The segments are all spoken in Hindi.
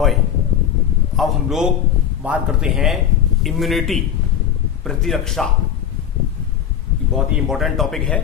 अब हम लोग बात करते हैं इम्यूनिटी, प्रतिरक्षा। बहुत ही इंपॉर्टेंट टॉपिक है।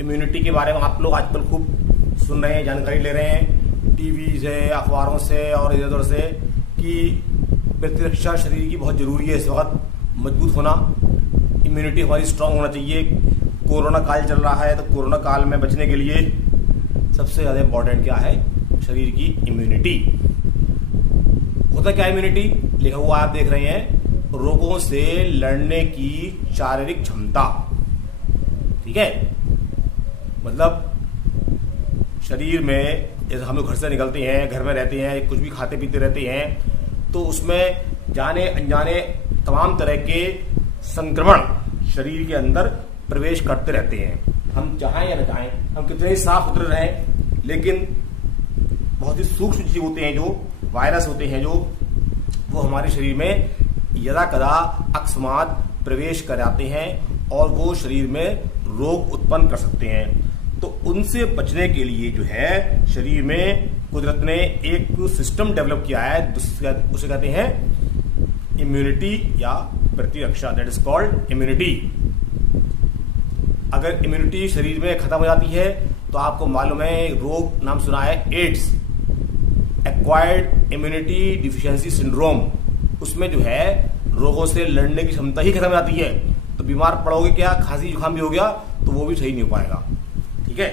इम्यूनिटी के बारे में आप लोग आजकल खूब सुन रहे हैं, जानकारी ले रहे हैं टीवी से, अखबारों से और इधर उधर से कि प्रतिरक्षा शरीर की बहुत जरूरी है। इस वक्त मजबूत होना, इम्यूनिटी हमारी स्ट्रांग होना चाहिए। कोरोना काल चल रहा है, तो कोरोना काल में बचने के लिए सबसे ज्यादा इंपॉर्टेंट क्या है? शरीर की इम्यूनिटी। होता क्या इम्यूनिटी? लिखा हुआ आप देख रहे हैं, रोगों से लड़ने की शारीरिक क्षमता। ठीक है, मतलब शरीर में जैसे हम लोग घर से निकलते हैं, घर में रहते हैं, कुछ भी खाते पीते रहते हैं, तो उसमें जाने अनजाने तमाम तरह के संक्रमण शरीर के अंदर प्रवेश करते रहते हैं। हम चाहें या न चाहें, हम कितने ही साफ सुथरे रहें, लेकिन बहुत ही सूक्ष्म जीव होते हैं, जो वायरस होते हैं, जो वो हमारे शरीर में यदा कदा अकस्मात प्रवेश कर जाते हैं और वो शरीर में रोग उत्पन्न कर सकते हैं। तो उनसे बचने के लिए जो है शरीर में कुदरत ने एक सिस्टम डेवलप किया है, उसे कहते हैं इम्यूनिटी या प्रतिरक्षा। That is called immunity. अगर इम्यूनिटी शरीर में खत्म हो जाती है तो आपको मालूम है, रोग नाम सुना है, AIDS, acquired immunity deficiency syndrome. उसमें जो है रोगों से लड़ने की क्षमता ही खत्म हो जाती है। तो बीमार पड़ोगे क्या, खांसी जुकाम भी हो गया तो वो भी सही नहीं हो पाएगा। ठीक है,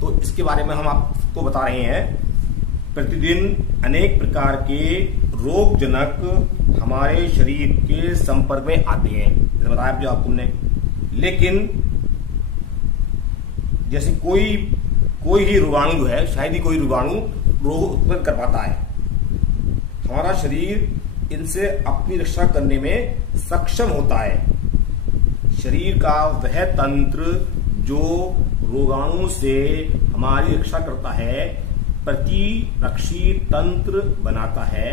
तो इसके बारे में हम आपको बता रहे हैं। प्रतिदिन अनेक प्रकार के रोगजनक हमारे शरीर के संपर्क में आते हैं, जैसे बताया जो आपको हमने। लेकिन जैसे कोई ही रोगाणु जो है, शायद ही कोई रोगाणु रोग उत्पन्न कर पाता है। हमारा शरीर इनसे अपनी रक्षा करने में सक्षम होता है। शरीर का वह तंत्र जो रोगाणु से हमारी रक्षा करता है, प्रतिरक्षी तंत्र बनाता है,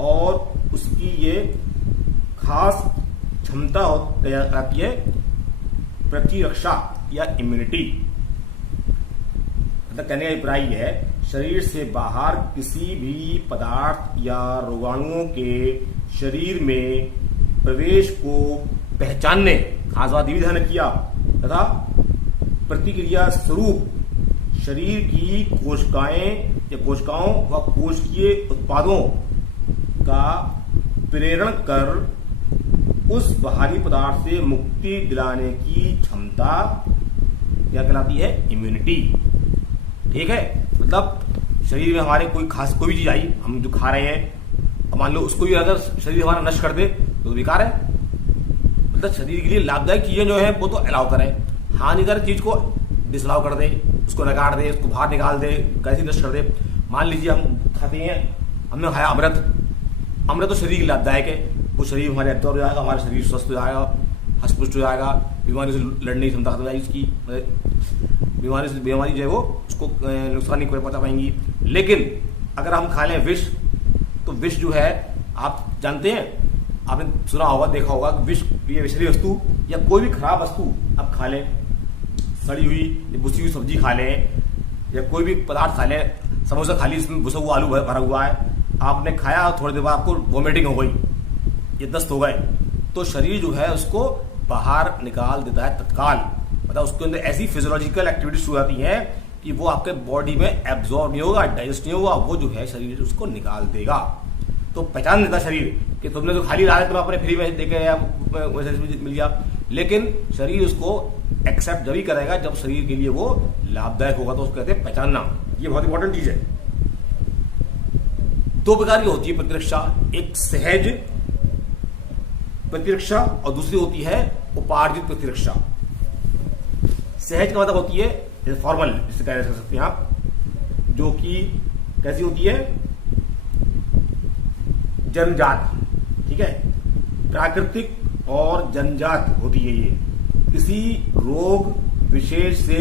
और उसकी ये खास क्षमता आती है प्रतिरक्षा या इम्यूनिटी। कहने का अभिप्राय है, शरीर से बाहर किसी भी पदार्थ या रोगाणुओं के शरीर में प्रवेश को पहचानने, खास बात ये ध्यान किया, तथा प्रतिक्रिया स्वरूप शरीर की कोशिकाएं या कोशिकाओं व कोशिकीय उत्पादों का प्रेरण कर उस बाहरी पदार्थ से मुक्ति दिलाने की क्षमता क्या कहलाती है? इम्यूनिटी। ठीक है, मतलब शरीर में हमारे कोई भी चीज आई, हम जो खा रहे हैं, मान लो उसको भी अगर शरीर हमारा नष्ट कर दे तो बेकार है। मतलब शरीर के लिए लाभदायक चीजें जो है वो तो अलाउ करें, हानिकारक चीज को डिसअलाउ कर दे, उसको नकार दे, उसको बाहर निकाल दे, कैसे नष्ट कर दे। मान लीजिए हम खाते हैं, हमने खाया अमृत तो शरीर के लिए लाभदायक है, वो शरीर हमारे अब्जॉर्ब हो जाएगा, हमारा शरीर स्वस्थ हो जाएगा, हष्टपुष्ट हो जाएगा, बीमारी से लड़ने की क्षमता खत्म हो जाएगी उसकी, बीमारी जो है वो उसको नुकसान नहीं पहुंचा पाएंगी। लेकिन अगर हम खा लें विष, तो विष जो है आप जानते हैं, आपने सुना होगा, देखा होगा, विष ये विषैली वस्तु या कोई भी खराब वस्तु आप खा लें, सड़ी हुई या बुसी हुई सब्जी खा लें, या कोई भी पदार्थ खा लें, समोसा खा ली, इसमें बुसा हुआ आलू भरा हुआ है, आपने खाया, थोड़ी देर बाद आपको वॉमिटिंग हो गई, ये दस्त हो गए, तो शरीर जो है उसको बाहर निकाल देता है तत्काल। मतलब उसके अंदर ऐसी फिजियोलॉजिकल एक्टिविटीज हो जाती है कि वो आपके बॉडी में एब्जॉर्ब नहीं होगा, डाइजेस्ट नहीं होगा, वो जो है शरीर उसको निकाल देगा। तो पहचान देता शरीर कि तुमने तो खाली रहा है, तुम अपने फ्री में देके या वैसे मिल गया, लेकिन शरीर उसको एक्सेप्ट जब ही करेगा जब शरीर के लिए वो लाभदायक होगा, तो उसको कहते हैं पहचानना। ये बहुत इंपॉर्टेंट चीज है। दो प्रकार की होती है प्रतिरक्षा, एक सहज प्रतिरक्षा और दूसरी होती है उपार्जित प्रतिरक्षा। सहज का मतलब होती है जैसे फॉर्मल, जिसे कह सकते हैं आप, जो कि कैसी होती है? जन्मजात। ठीक है, प्राकृतिक और जन्मजात होती है। ये किसी रोग विशेष से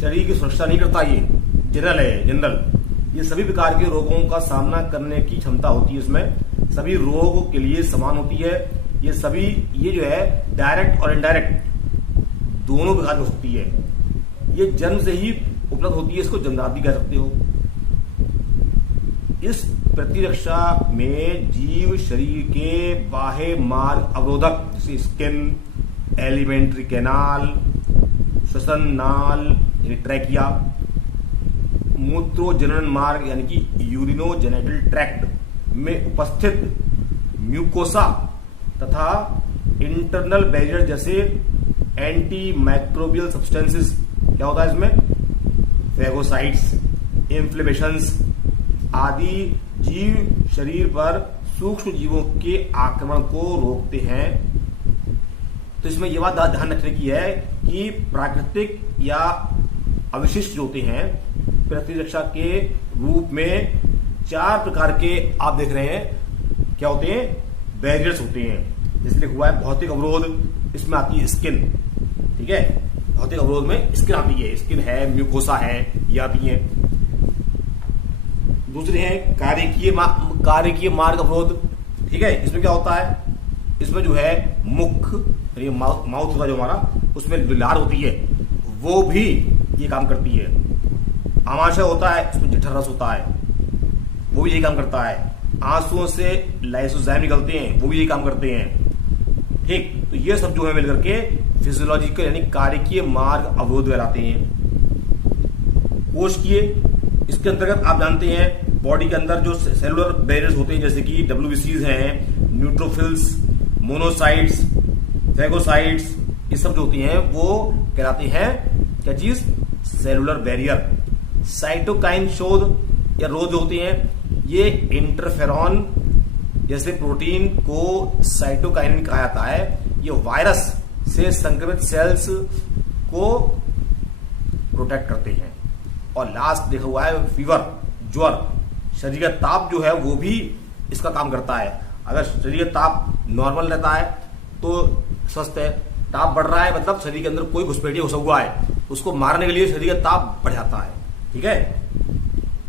शरीर की सुरक्षा नहीं करता, ये जनरल है, जनरल। ये सभी प्रकार के रोगों का सामना करने की क्षमता होती है इसमें, सभी रोगों के लिए समान होती है। ये जो है डायरेक्ट और इनडायरेक्ट दोनों प्रकार की हो सकती है। ये जन्म से ही उपलब्ध होती है, इसको जन्मजात भी कह सकते हो। इस प्रतिरक्षा में जीव शरीर के बाह्य मार्ग अवरोधक जैसे स्किन, एलिमेंट्री कैनाल, श्वसन नाल यानी ट्रैकिया, मूत्रोजनन मार्ग यानी कि यूरिनोजेनिटल ट्रैक्ट में उपस्थित म्यूकोसा तथा इंटरनल बैरियर जैसे एंटी माइक्रोबियल सब्सटेंसेस, क्या होता है इसमें, फेगोसाइट्स, इन्फ्लेमेशंस आदि जीव शरीर पर सूक्ष्म जीवों के आक्रमण को रोकते हैं। तो इसमें यह बात ध्यान रखने की है कि प्राकृतिक या अवशिष्ट जो होते हैं प्रतिरक्षा के रूप में 4 प्रकार के आप देख रहे हैं क्या होते हैं, बैरियर्स होते हैं। जैसे लिखा हुआ है भौतिक अवरोध, इसमें आती है स्किन, ठीक है, भौतिक अवरोध में स्किन आती है, स्किन है, म्यूकोसा है, ये आती है। दूसरे हैं कार्यकीय मार्ग अवरोध, ठीक है, इसमें क्या होता है, इसमें जो है मुख माउथ का जो हमारा उसमें जो लार होती है वो भी ये काम करती है। आमाशय होता है, इसमें जठर रस होता है, वो भी यही काम करता है। आंसुओं से लाइसोजाइम निकलते हैं, वो भी यही काम करते हैं। ठीक, तो ये सब जो है मिलकर के फिजियोलॉजिकल यानी कार्यकीय मार्ग अवरोध कहलाते हैं। कोशिकीय, इसके अंतर्गत आप जानते हैं बॉडी के अंदर जो सेलुलर बैरियर्स होते हैं जैसे कि WBCs हैं, न्यूट्रोफिल्स, मोनोसाइट्स, फेगोसाइट्स, ये सब जो होती हैं वो कहलाते हैं क्या चीज, सेलुलर बैरियर। साइटोकाइन शोध या रोध होती हैं, ये इंटरफेरॉन जैसे प्रोटीन को साइटोकाइन कहा जाता है। ये वायरस से संक्रमित सेल्स को प्रोटेक्ट करते हैं। और लास्ट देखा हुआ है फीवर, ज्वर, शरीर का ताप जो है वो भी इसका काम करता है। अगर शरीर का ताप नॉर्मल रहता है तो स्वस्थ है, ताप बढ़ रहा है मतलब शरीर के अंदर कोई घुसपैठिया घुसा हुआ है, उसको मारने के लिए शरीर का ताप बढ़ जाता है। ठीक है,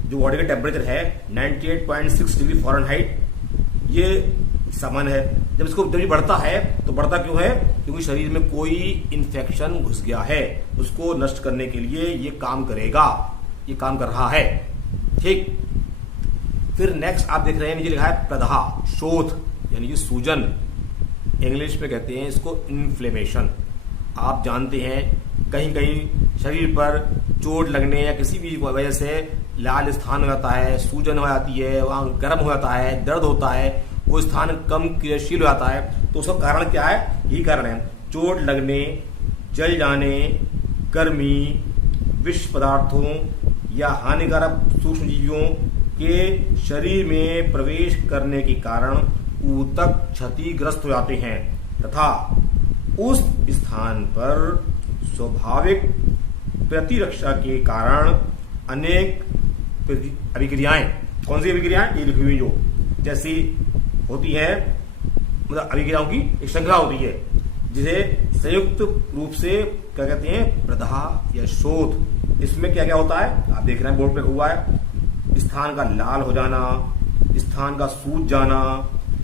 जो बॉडी का टेम्परेचर है 98.6 डिग्री फ़ारेनहाइट, ये सामान्य है। जब इसको जब बढ़ता है तो बढ़ता क्यों है, क्योंकि शरीर में कोई इन्फेक्शन घुस गया है, उसको नष्ट करने के लिए ये काम करेगा, ये काम कर रहा है। ठीक, फिर नेक्स्ट आप देख रहे हैं नीचे लिखा है प्रदाह, शोथ यानी कि सूजन, इंग्लिश में कहते हैं इसको इन्फ्लेमेशन। आप जानते हैं कहीं कहीं शरीर पर चोट लगने या किसी भी वजह से लाल स्थान हो जाता है, सूजन हो जाती है, वहां गर्म हो जाता है, दर्द होता है, वो स्थान कम क्रियाशील हो जाता है, तो उसका कारण क्या है, यही कारण है चोट लगने, जल जाने, गर्मी, विष पदार्थों या हानिकारक सूक्ष्म जीवियों के शरीर में प्रवेश करने के कारण ऊतक क्षतिग्रस्त हो जाते हैं तथा उस स्थान पर स्वाभाविक प्रतिरक्षा के कारण अनेक अभिक्रियाएं, कौन सी अभिक्रियाएं, ये लिखी हुई जो जैसी होती है, मतलब अभिक्रियाओं की एक श्रृंखला होती है जिसे संयुक्त रूप से क्या कहते हैं, प्रदाह या शोथ। इसमें क्या क्या होता है आप देख रहे हैं बोर्ड पे हुआ है, स्थान का लाल हो जाना, स्थान का सूज जाना,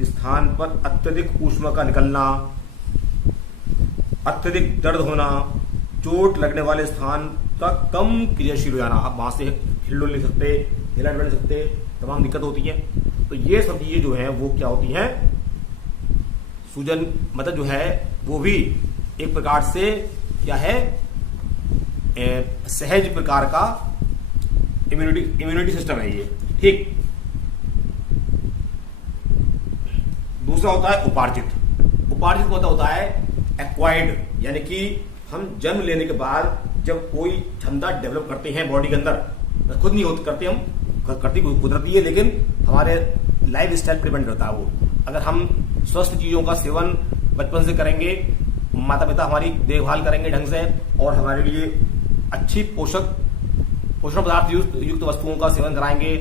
स्थान पर अत्यधिक ऊष्मा का निकलना, अत्यधिक दर्द होना, चोट लगने वाले स्थान का कम क्रियाशील हो जाना, आप वहां से हिल नहीं सकते, हिला नहीं सकते, तमाम दिक्कत होती है। तो ये सब चीजें जो है वो क्या होती हैं, सूजन मतलब जो है वो भी एक प्रकार से क्या है, सहज प्रकार का इम्यूनिटी सिस्टम है ये। ठीक, दूसरा होता है उपार्जित। उपार्जित मतलब होता है एक्वायर्ड, यानी कि हम जन्म लेने के बाद जब कोई क्षमता डेवलप करते हैं बॉडी के अंदर, खुद नहीं होते करते, हम करती कुदरती है, लेकिन हमारे लाइफ स्टाइल डिपेंड करता है वो। अगर हम स्वस्थ चीजों का सेवन बचपन से करेंगे, माता पिता हमारी देखभाल करेंगे ढंग से और हमारे लिए अच्छी पोषण पदार्थ युक्त वस्तुओं का सेवन कराएंगे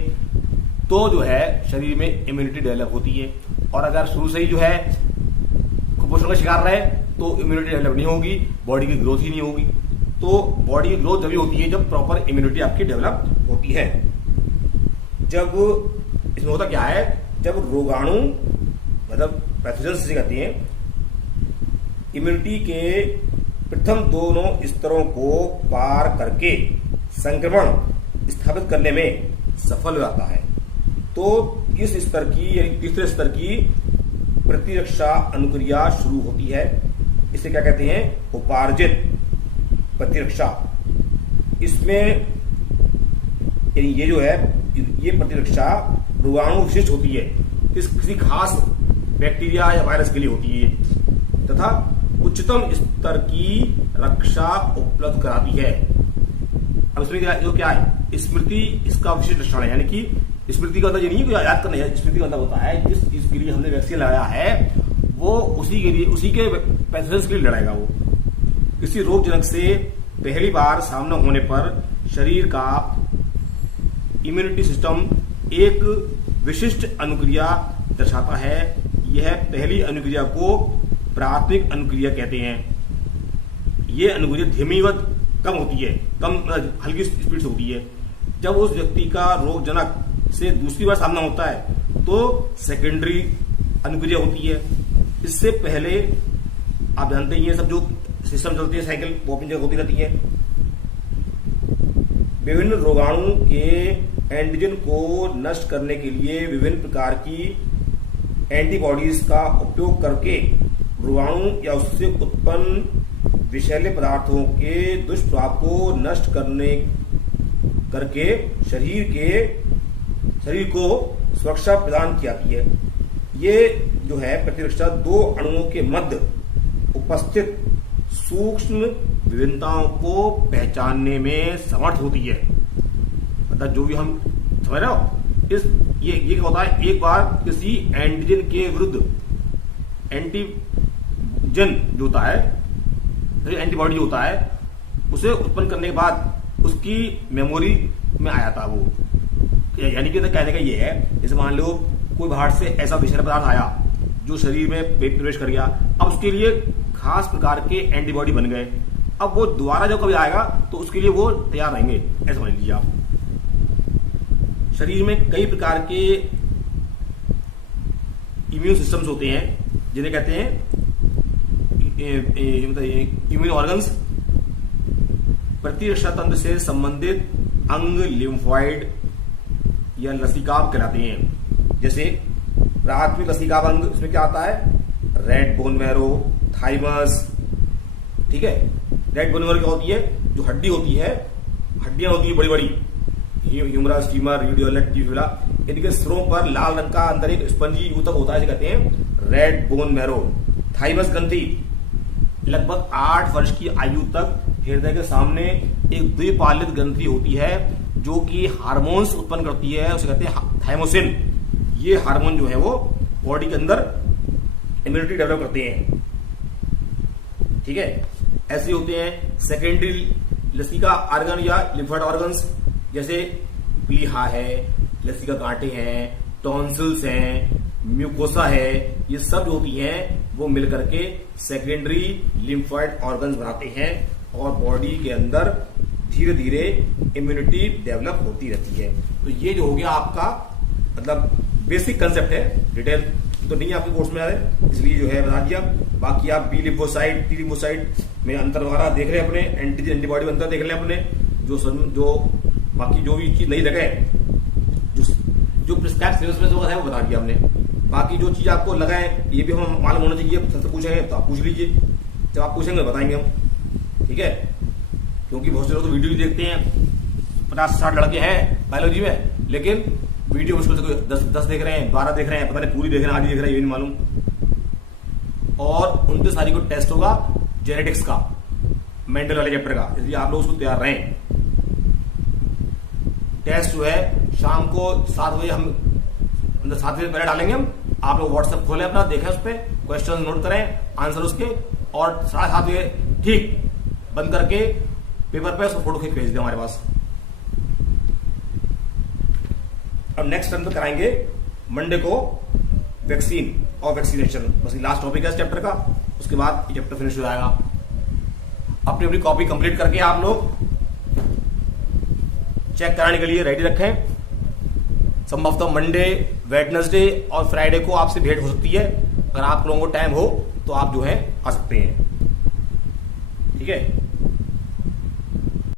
तो जो है शरीर में इम्यूनिटी डेवलप होती है। और अगर शुरू से ही जो है कुपोषण का शिकार रहे तो इम्यूनिटी डेवलप नहीं होगी, बॉडी की ग्रोथ ही नहीं होगी। तो बॉडी की ग्रोथ तभी होती है जब प्रॉपर इम्यूनिटी आपकी डेवलप होती है। जब इसमें होता क्या है, जब रोगाणु मतलब पैथोजेंस कहते हैं, इम्यूनिटी के प्रथम दोनों स्तरों को पार करके संक्रमण स्थापित करने में सफल हो जाता है। तो इस स्तर की यानी तीसरे स्तर की प्रतिरक्षा अनुक्रिया शुरू होती है। इसे क्या कहते हैं? उपार्जित प्रतिरक्षा। इसमें यानी ये जो है ये प्रतिरक्षा रोगाणु विशिष्ट होती है, किसी खास बैक्टीरिया या वायरस के लिए होती है तथा उच्चतम स्तर की रक्षा उपलब्ध कराती है। अब इसमें जो क्या है, स्मृति इसका विशिष्ट लक्षण है। यानी कि स्मृति का मतलब ये नहीं है याद करना है, स्मृति का मतलब होता है जिस चीज के लिए हमने वैक्सीन लगाया है वो उसी के पैथोजेंस के लिए लड़ाएगा। वो किसी रोगजनक से पहली बार सामना होने पर शरीर का इम्यूनिटी सिस्टम एक विशिष्ट अनुक्रिया दर्शाता है। यह पहली अनुक्रिया को प्राथमिक अनुक्रिया कहते हैं। यह अनुक्रिया धीमी व कम होती है, हल्की स्पीड से होती है। जब उस व्यक्ति का रोगजनक से दूसरी बार सामना होता है तो सेकेंडरी अनुक्रिया होती है। इससे पहले आप जानते ही हैं सब जो सिस्टम चलती है साइकिल वो अपनी जगह होती रहती है। विभिन्न रोगाणु के एंटीजन को नष्ट करने के लिए विभिन्न प्रकार की एंटीबॉडीज का उपयोग करके रोगाणु या उससे उत्पन्न विषैले पदार्थों के दुष्प्रभाव को नष्ट करके शरीर को सुरक्षा प्रदान की जाती है। ये जो है प्रतिरक्षा दो अणुओं के मध्य उपस्थित सूक्ष्म विभिन्नताओं को पहचानने में समर्थ होती है। मतलब जो भी हम समझ रहे हो, ये क्या होता है, एक बार किसी एंटीजन के विरुद्ध एंटीजन जो होता है, एंटीबॉडी जो होता है, उसे उत्पन्न करने के बाद उसकी मेमोरी में आया था वो। यानी कि कहने का ये है, जैसे मान लो कोई बाहर से ऐसा विषैला पदार्थ आया जो शरीर में प्रवेश कर गया, अब उसके लिए खास प्रकार के एंटीबॉडी बन गए। अब वो दोबारा जब कभी आएगा तो उसके लिए वो तैयार रहेंगे, ऐसा समझ लीजिए आप। शरीर में कई प्रकार के इम्यून सिस्टम्स होते हैं जिन्हें कहते हैं इम्यून ऑर्गन्स। प्रतिरक्षा तंत्र से संबंधित अंग लिम्फोइड या लसिकाभ कहलाते हैं। जैसे प्राथमिक लसिकाभ अंग, इसमें क्या आता है, रेड बोन मैरो, थाइमस। ठीक है, रेड बोन मैरो क्या होती है, जो हड्डी होती है, हड्डियां होती है बड़ी बड़ी, ह्यूमरस, फीमर, रेडियोलेट, टिब्यूला, इनके सिरों पर लाल रंग का अंदर एक स्पंजी ऊतक होता है, इसे कहते हैं रेड बोन मैरो। थाइमस ग्रंथि लगभग 8 वर्ष की आयु तक हृदय के सामने एक द्विपालित ग्रंथि होती है जो कि हार्मोन्स उत्पन्न करती है, उसे कहते हैं थाइमोसिन। ये हार्मोन जो है वो बॉडी के अंदर इम्यूनिटी डेवलप करते हैं। ठीक है, ऐसे होते हैं सेकेंडरी लसिका ऑर्गन या लिम्फोइड ऑर्गन्स, जैसे प्लीहा है, लसिका गांठें हैं, टॉन्सिल्स हैं, म्यूकोसा है। ये सब होती हैं वो मिलकर के सेकेंडरी लिम्फोइड ऑर्गन्स बनाते हैं और बॉडी के अंदर धीरे धीरे इम्यूनिटी डेवलप होती रहती है। तो ये जो हो गया आपका मतलब बेसिक कंसेप्ट है, डिटेल तो नहीं आपके कोर्स में आ रहे, इसलिए जो है बता दिया। बाकी आप बी लिम्फोसाइट, टी लिम्फोसाइट में अंतर वगैरह देख रहे हैं अपने, एंटीजन एंटीबॉडी में अंतर देख रहे हैं अपने, जो बाकी जो भी चीज नहीं लगे, जो प्रिस्क्राइब सिलेबस में जो है वो बता दिया हमने। बाकी जो चीज आपको लगा है ये भी हम मालूम होना चाहिए, सबसे पूछेंगे तो आप पूछ लीजिए, जब आप पूछेंगे बताएंगे हम। ठीक है, क्योंकि बहुत से लोग तो वीडियो भी देखते हैं, 50-60 लड़के हैं बायोलॉजी में, लेकिन वीडियो मुश्किल से कोई 10 देख रहे हैं, 12 देख रहे हैं, पता नहीं पूरी देख रहे हैं, आधी देख रहे हैं, ये नहीं मालूम। और 29 तारीख को टेस्ट होगा जेनेटिक्स का, मेंडल वाले चैप्टर का, इसलिए आप लोग उसको तैयार रहें। टेस्ट जो है शाम को 7 बजे हम 7 बजे पहले डालेंगे हम। आप लोग व्हाट्सएप खोलें अपना, देखें उस पर क्वेश्चन नोट करें, आंसर उसके, और 7:30 बजे ठीक बंद करके पेपर पे उसको फोटो खींच भेज दें हमारे पास। अब नेक्स्ट टर्म तो कराएंगे मंडे को वैक्सीन और वैक्सीनेशन, बस लास्ट टॉपिक है इस चैप्टर का, उसके बाद ये चैप्टर फिनिश हो जाएगा। अपनी अपनी कॉपी कंप्लीट करके आप लोग चेक कराने के लिए रेडी रखें। संभवतः मंडे, वेडनेसडे और फ्राइडे को आपसे भेंट हो सकती है। अगर आप लोगों को टाइम हो तो आप जो है आ सकते हैं। ठीक है।